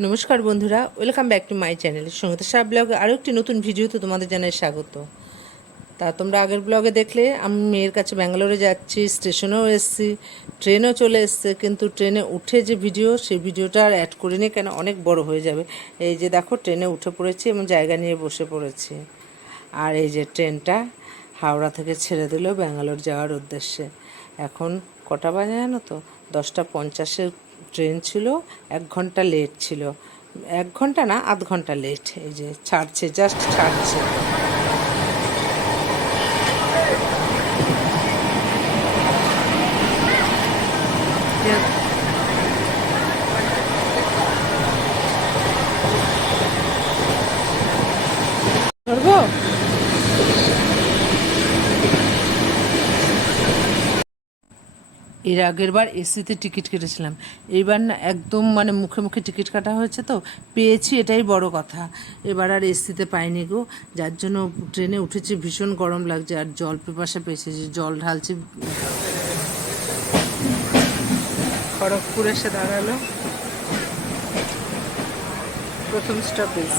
নমস্কার বন্ধুরা, welcome back to my channel Sangeeta Shah ব্লগে আরও একটি নতুন ভিডিওতে তোমাদের জানাই স্বাগত। তা তোমরা আগের ব্লগে দেখলে আমি মেয়ের কাছে ব্যাঙ্গালোরে যাচ্ছি, স্টেশনেও এসেছি, ট্রেনও চলে এসছে, কিন্তু ট্রেনে উঠে যে ভিডিও সেই ভিডিওটা আর অ্যাড করিনি, কেন অনেক বড় হয়ে যাবে। এই যে দেখো ট্রেনে উঠে পড়েছি এবং জায়গা নিয়ে বসে পড়েছি। আর এই যে ট্রেনটা হাওড়া থেকে ছেড়ে দিল ব্যাঙ্গালোর যাওয়ার উদ্দেশ্যে। এখন কটা বাজে জানো তো? 10:50 ট্রেন ছিল, 1 ঘন্টা লেট ছিল। 1 ঘন্টা না, আধ ঘন্টা লেট। এই যে ছাড়ছে, জাস্ট ছাড়ছে। ধরবো? এর আগের বার এসিতে টিকিট কেটেছিলাম, এইবার না একদম মানে মুখে মুখে টিকিট কাটা হয়েছে, তো পেয়েছি, এটাই বড় কথা। এবার আর এসিতে পাইনি গো, যার জন্য ট্রেনে উঠেছি, ভীষণ গরম লাগছে আর জল পিপাসা পেয়েছে, যে জল ঢালছি। খড়গপুর এসে দাঁড়ালো প্রথম স্টপেজ।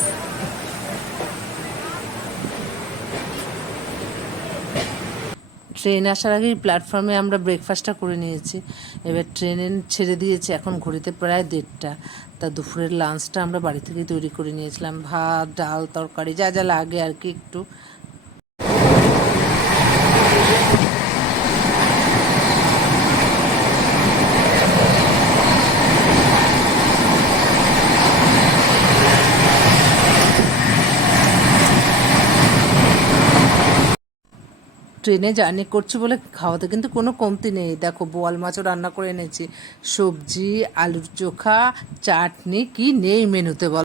ট্রেন আসার আগেই প্ল্যাটফর্মে আমরা ব্রেকফাস্টটা করে নিয়েছি। এবার ট্রেনে ছেড়ে দিয়েছে, এখন ঘড়িতে প্রায় 1:30। তা দুপুরের লাঞ্চটা আমরা বাড়ি থেকেই তৈরি করে নিয়েছিলাম, ভাত, ডাল, তরকারি, যা যা লাগে আর কি একটু। ট্রেনে জার্নি করছি বলে খাওয়াতে কিন্তু কোনো কমতি নেই। দেখো বোয়াল মাছও রান্না করে এনেছি, সবজি, আলুর চোখা, চাটনি, কি নেই মেনুতে বল।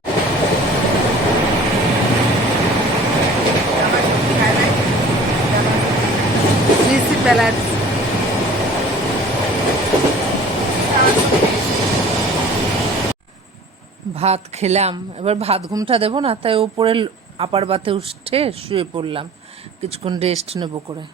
ভাত খেলাম, এবার ভাত ঘুমটা দেবো না, তাই উপরে আপার বাতে উঠে শুয়ে পড়লাম, কিছুক্ষণ রেস্ট নেবো করে।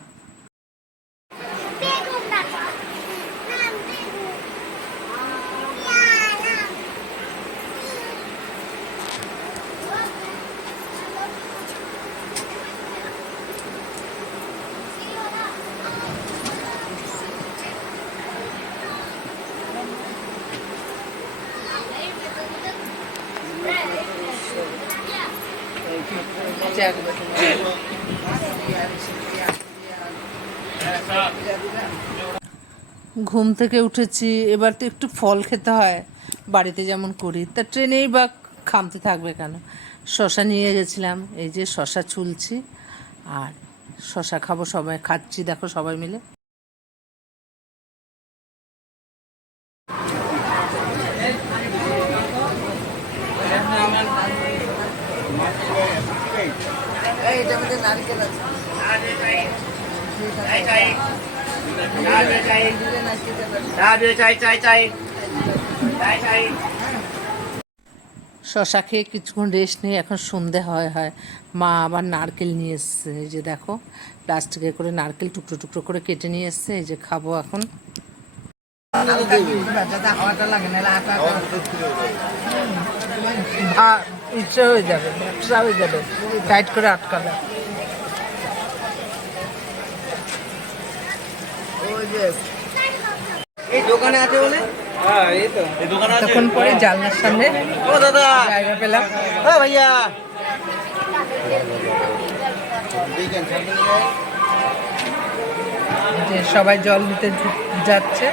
ঘুম থেকে উঠেছি, এবার তো একটু ফল খেতে হয়, বাড়িতে যেমন করি, তা ট্রেনেই বা খামতে থাকবে কেন। শশা নিয়ে গেছিলাম, এই যে শশা ছুলছি আর শশা খাবো, সবাই খাচ্ছি দেখো সবাই মিলে। শশা খেয়ে কিছুক্ষণ রেস্ট নিয়ে এখন সন্ধে হয় হয় মা আবার নারকেল নিয়ে এসছে, এই যে দেখো প্লাস্টিকে করে নারকেল টুকরো টুকরো করে কেটে নিয়ে এসছে, এই যে খাবো এখন। ইচ্ছে হয়ে যাবে, হয়ে যাবে, টাইট করে আটকালে। এই দোকানে আছে বলে তখন পরে জানলার সামনে ও দাদা জায়গা পেলাম। ও ভাইয়া যে সবাই জল নিতে যাচ্ছে,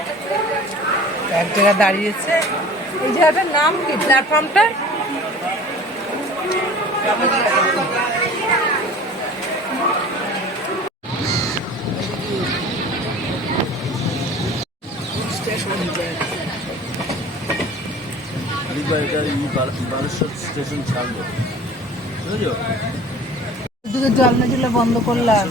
এক জায়গায় দাঁড়িয়েছে। এই জায়গাটার নাম কি, প্ল্যাটফর্মটা? স্টেশন ছাড়লো দুটো জল না দিলে বন্ধ করলাম।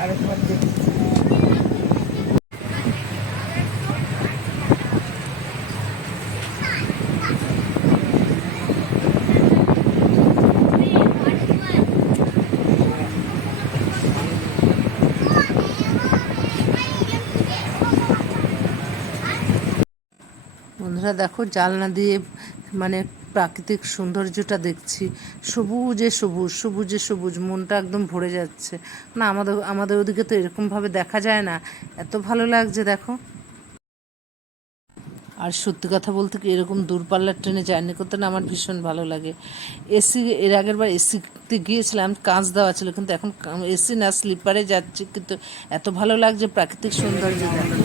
আরেকবার দেখছি। বন্ধুরা দেখো, জানলা দিয়ে মানে প্রাকৃতিক সৌন্দর্যটা দেখছি, সবুজে সবুজ, সবুজে সবুজ, মনটা একদম ভরে যাচ্ছে না। আমাদের আমাদের ওদিকে তো এরকমভাবে দেখা যায় না, এত ভালো লাগছে দেখো। আর সত্যি কথা বলতে কি, এরকম দূরপাল্লার ট্রেনে জার্নি করতে না আমার ভীষণ ভালো লাগে। এসি, এর আগের বার এসিতে গিয়েছিলাম, কাঁচ দেওয়া ছিল, কিন্তু এখন এসি না, স্লিপারে যাচ্ছি, কিন্তু এত ভালো লাগছে প্রাকৃতিক সৌন্দর্য দেখো।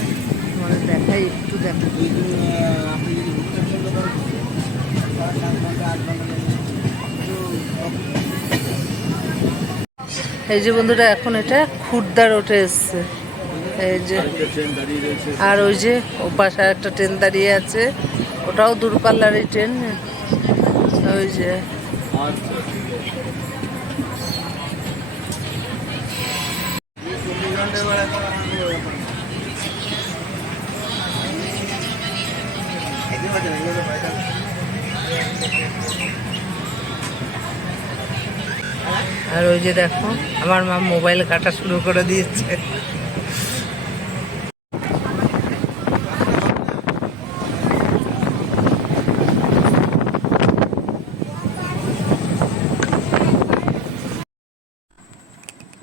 তোমাদের দেখাই, একটু দেখো। এই যে বন্ধুরা, এখন এটা খুর্দা রোডে এসছে, এই যে। আর ওই যে ও পাশে একটা ট্রেন দাঁড়িয়ে আছে, ওটাও দূরপাল্লারই ট্রেন, ওই যে। আর ওই যে দেখো, আমার মা মোবাইল কাটা শুরু করে দিয়েছে।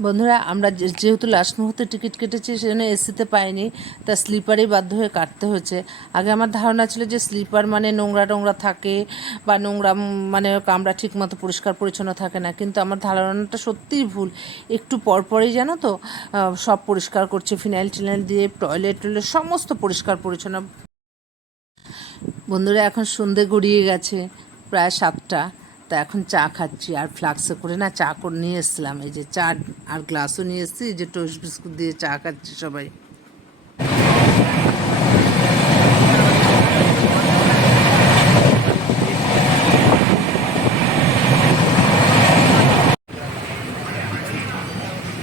বন্ধুরা, আমরা যেহেতু লাস্ট মুহূর্তে টিকিট কেটেছি, সেজন্য এসিতে পাইনি, তা স্লিপারেই বাধ্য হয়ে কাটতে হয়েছে। আগে আমার ধারণা ছিল যে স্লিপার মানে নোংরা টোংরা থাকে, বা নোংরা মানে কামরা ঠিকমতো পরিষ্কার পরিচ্ছন্ন থাকে না, কিন্তু আমার ধারণাটা সত্যিই ভুল। একটু পরপরই জানো তো সব পরিষ্কার করছে, ফিনাইল টিনাইল দিয়ে, টয়লেট টয়লেট সমস্ত পরিষ্কার পরিচ্ছন্ন। বন্ধুরা, এখন সন্ধে গড়িয়ে গেছে, প্রায় 7টা। তা এখন চা খাচ্ছি, আর ফ্লাক্সে করে না চা করে নিয়ে এসেছিলাম, এই যে চা আর গ্লাসও নিয়ে এসেছি, এই যে টোস্ট বিস্কুট দিয়ে চা খাচ্ছি সবাই।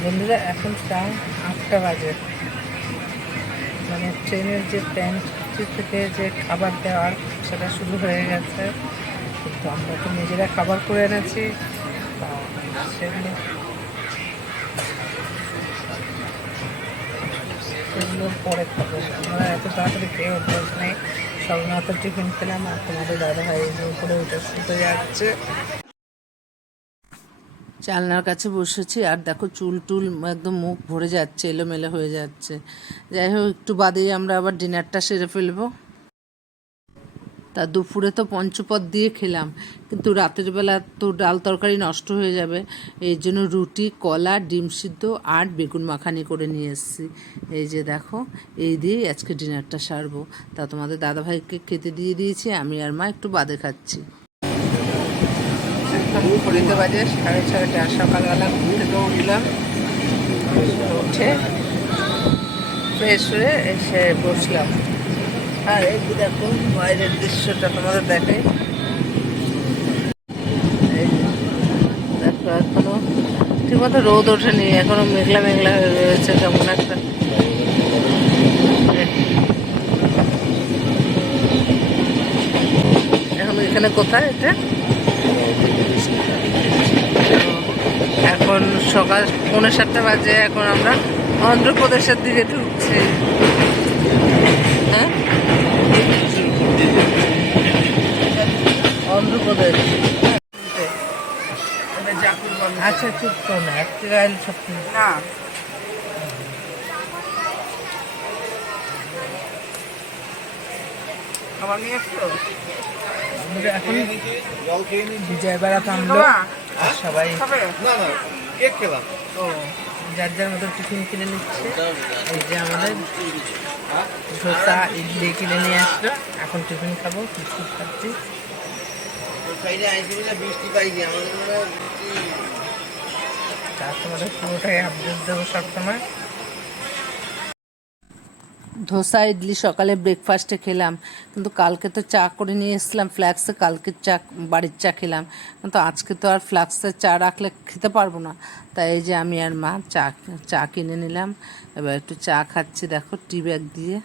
বন্ধুরা, এখন প্রায় 8টা বাজে, মানে ট্রেনের যে প্যান্ট্রি থেকে যে খাবার দেওয়ার সেটা শুরু হয়ে গেছে, কিন্তু আমরা তো নিজেরা খাবার করে এনেছি, সেগুলো সেগুলো পরে খাবো। আমরা এত তাড়াতাড়ি খেয়ে অভ্যাস নেই, সবেমাত্র টিফিন খেলাম, আর তোমাদের দাদাভাই উপরে উঠে শুতে যাচ্ছে। জানলার কাছে বসেছি, আর দেখো চুল টুল একদম মুখ ভরে যাচ্ছে, এলোমেলো হয়ে যাচ্ছে। যাই হোক, একটু বাদেই আমরা আবার ডিনারটা সেরে ফেলবো। তা দুপুরে তো পঞ্চপদ দিয়ে খেলাম, কিন্তু রাতের বেলা তো ডাল তরকারি নষ্ট হয়ে যাবে, এই জন্য রুটি, কলা, ডিম সিদ্ধ আর বেগুন মাখানি করে নিয়ে এসেছি। এই যে দেখো, এই দিয়েই আজকে ডিনারটা সারবো। তা তোমাদের দাদাভাইকে খেতে দিয়ে দিয়েছি, আমি আর মা একটু বাদে খাচ্ছি। ঘড়িতে বাজে 6:30, সকালবেলা ঘুম থেকে উঠলাম, উঠে ফ্রেশ হয়ে এসে বসলাম। আর এই দেখো বাইরের দৃশ্যটা তোমাদের দেখাই, দেখো এখনো ঠিকমতো রোদ ওঠেনি, এখনো মেঘলা মেঘলা হয়ে রয়েছে কেমন একটা। এখন এখানে কোথায় এটা? এখন সকাল 7:45 বাজে, এখন আমরা অন্ধ্রপ্রদেশের দিকে ঢুকছি। হ্যাঁ, অন্ধ্রপ্রদেশ। আচ্ছা, চুপ করো না, না। এখন বিজয় বেড়া থামলো, সবাই যার যার মতো টিফিন কিনে নিচ্ছে। এই যে আমাদের ধোসা, ইডলি কিনে নিয়ে আসলো, এখন টিফিন খাবো, বিস্কুট খাচ্ছি। তোমাদের পুরোটাই আপডেট দেবো সবসময়। ধোসা ইডলি সকালে ব্রেকফাস্টে খেলাম, কিন্তু কালকে তো চা করে নিয়ে এসেছিলাম ফ্ল্যাক্সে, কালকে চা বাড়ির চা খেলাম, কিন্তু আজকে তো আর ফ্ল্যাক্সে চা রাখলে খেতে পারবো না। তাই এই যে আমি আর মা চা কিনে নিলাম, এবার একটু চা খাচ্ছি দেখো টি ব্যাগ দিয়ে।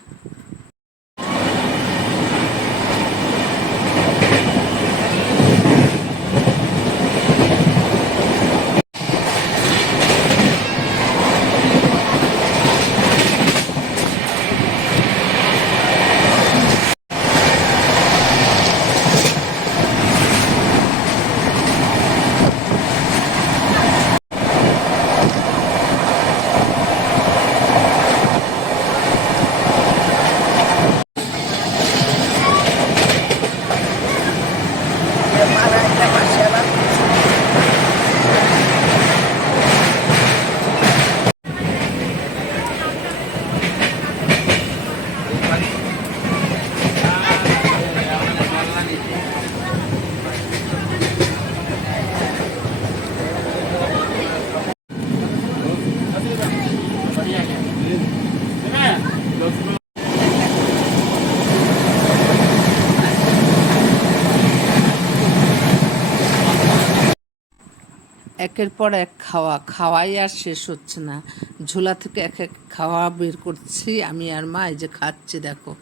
একের পর এক খাওয়াই আর শেষ হচ্ছে না। ঝোলা থেকে এক এক খাওয়া বের করছি আমি আর মা, এই যে খাচ্ছি দেখো।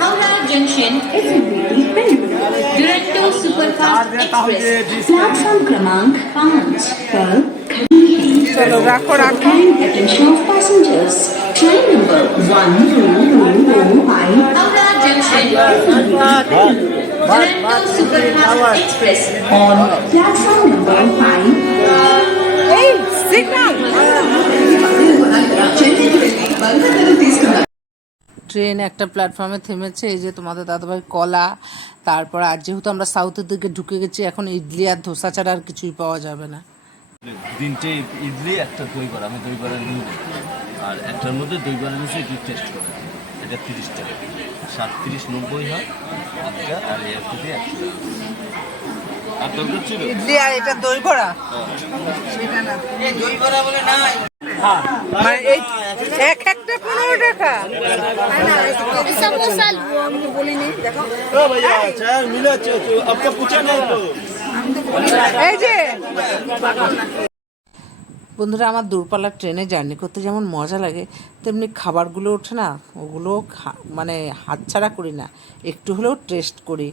Howrah Junction, Duranto Superfast Express, platform क्रमांक 5 पर खड़ी है। চলো রাখো রাখো। Attention of passengers, train number 12205 Howrah Junction, Duranto Superfast Express on platform number 5. এই সিগন্যাল। ট্রেন একটা প্ল্যাটফর্মে থেমেছে। এই যে তোমাদের দাদাভাই কলা, তারপর আর যেহেতু আমরা সাউথের দিকে ঢুকে গেছি, এখন ইডলি আর ধোসা ছাড়া আর কিছুই পাওয়া যাবে না। 3টে ইডলি, একটা দই বড়া। আমি দই বড়া নিই না, আর একটার মধ্যে দই বড়া নিয়েছি, একটু টেস্ট করে। এটা 30 টাকা, 37-90 হয় একটা, আর এই একটা দিয়ে 100 টাকা। আর দরকার ছিল ইডলি আর এটা দই বড়া। দই বড়া বলে নাই। মানে এই এক একটা 15 টাকা। समोसा लो हमने बोली नहीं देखो भैया चाय मिला, आपको पूछा नहीं तो। এই যে বন্ধুরা, আমার দূরপাল্লার ট্রেনে জার্নি করতে যেমন মজা লাগে, তেমনি খাবারগুলো ওঠে না, ওগুলো মানে হাতছাড়া করি না, একটু হলেও টেস্ট করি।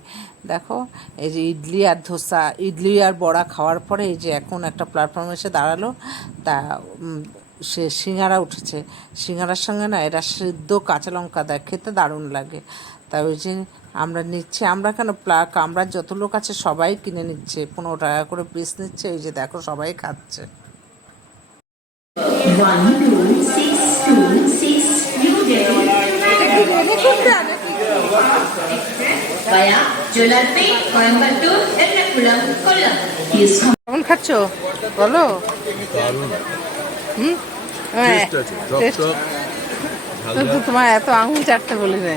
দেখো এই যে ইডলি আর ধোসা, ইডলি আর বড়া খাওয়ার পরে এই যে এখন একটা প্ল্যাটফর্মে এসে দাঁড়ালো, তা সে সিঙ্গারা উঠেছে। সিঙ্গারার সঙ্গে না এরা সিদ্ধ কাঁচা লঙ্কা দেয়, খেতে দারুণ লাগে। তা ওই যে আমরা নিচ্ছি, আমরা কেন আমরা যত লোক আছে সবাই কিনে নিচ্ছে, 15 টাকা করে পিস নিচ্ছে। এই যে দেখো সবাই খাচ্ছে। 12626 New Delhi via Jolarpet, Coimbatore, Ernakulam, Kollam. Yes. কেমন খাচ্ছ বলো? হ্যাঁ, কিন্তু তোমার এত আঙুল চাটতে বলি না।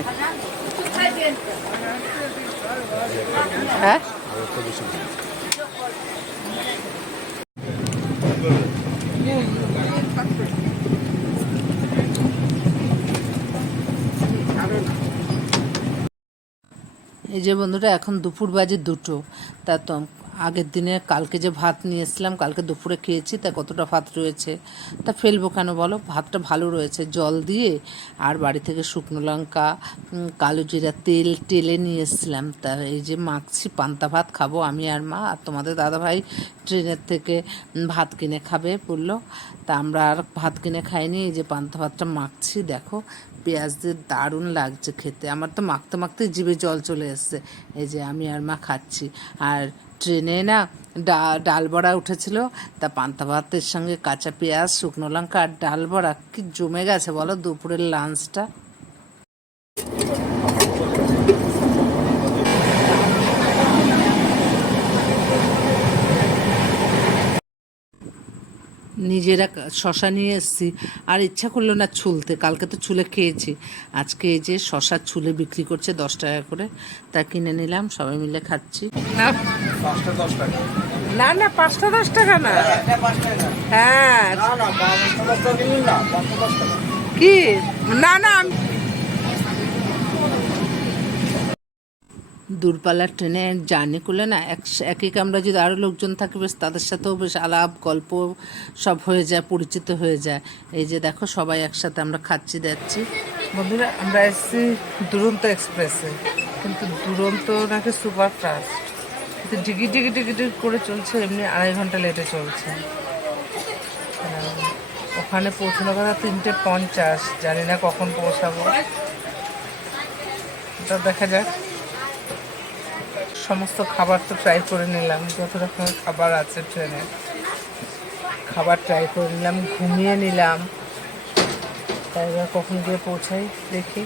হ্যাঁ এই যে বন্ধুরা, এখন দুপুর বাজে 2টো। তা তো আগের দিনে কালকে যে ভাত নিয়ে এসেছিলাম, কালকে দুপুরে খেয়েছি, তা কতটা ভাত রয়েছে, তা ফেলবো কেন বলো? ভাতটা ভালো রয়েছে, জল দিয়ে আর বাড়ি থেকে শুকনো লঙ্কা, কালো জিরা, তেল টেলে নিয়ে এসেছিলাম। তা এই যে মাখছি, পান্তা ভাত খাবো আমি আর মা। আর তোমাদের দাদাভাই ট্রেনের থেকে ভাত কিনে খাবে বললো, তা আমরা আর ভাত কিনে খাইনি। এই যে পান্তা ভাতটা মাখছি, দেখো পেঁয়াজ দিয়ে দারুণ লাগছে খেতে। আমার তো মাখতে মাখতে জিভে জল চলে এসছে। এই যে আমি আর মা খাচ্ছি। আর ট্রেনে না ডাল বড়া উঠেছিল, তা পান্তা ভাতের সঙ্গে কাঁচা পেঁয়াজ, শুকনো লঙ্কা আর ডাল বড়া কি জমে গেছে বলো দুপুরের লাঞ্চটা। নিজেরা শশা নিয়ে এসেছি, আর ইচ্ছা করলো না ছুলতে। কালকে তো ছুলে খেয়েছি, আজকে এই যে শশা ছুলে বিক্রি করছে 10 টাকা করে, তা কিনে নিলাম, সবাই মিলে খাচ্ছি। না 5টা 10 টাকা না। হ্যাঁ কি না দূরপাল্লার ট্রেনে জার্নি করলে না একই কামরা যদি আরও লোকজন থাকে, বেশ তাদের সাথেও বেশ আলাপ গল্প সব হয়ে যায়, পরিচিত হয়ে যায়। এই যে দেখো সবাই একসাথে আমরা খাচ্ছি যাচ্ছি। বন্ধুরা, আমরা এসেছি দুরন্ত এক্সপ্রেসে, কিন্তু দুরন্ত নাকি সুপার ফাস্ট, কিন্তু টিকিট করে চলছে, এমনি 2.5 ঘন্টা লেটে চলছে। ওখানে পৌঁছানোর কথা 3:50, জানি না কখন পৌঁছাবো, এটা দেখা যাক। সমস্ত খাবার তো ট্রাই করে নিলাম, যত রকমের খাবার আছে ট্রেনে খাবার ট্রাই করে নিলাম, ঘুমিয়ে নিলাম। তাই এবার কখন গিয়ে পৌঁছাই দেখি।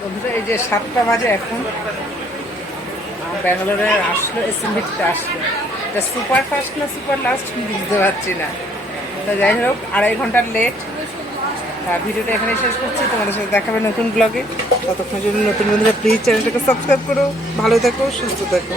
বন্ধুরা এই যে 7টা বাজে এখন ব্যাঙ্গালোরে আসলো, এসএমভিতে আসলো। তা সুপার ফাস্ট না সুপার লাস্ট বুঝতে পারছি না। তো যাই হোক 2.5 ঘন্টার লেট। ভিডিওটা এখানে শেষ করছি, তোমাদের সাথে দেখাবে নতুন ব্লগে। ততক্ষণ জন্য নতুন বন্ধুরা প্লিজ চ্যানেলটাকে সাবস্ক্রাইব করো। ভালো থেকো, সুস্থ থেকো।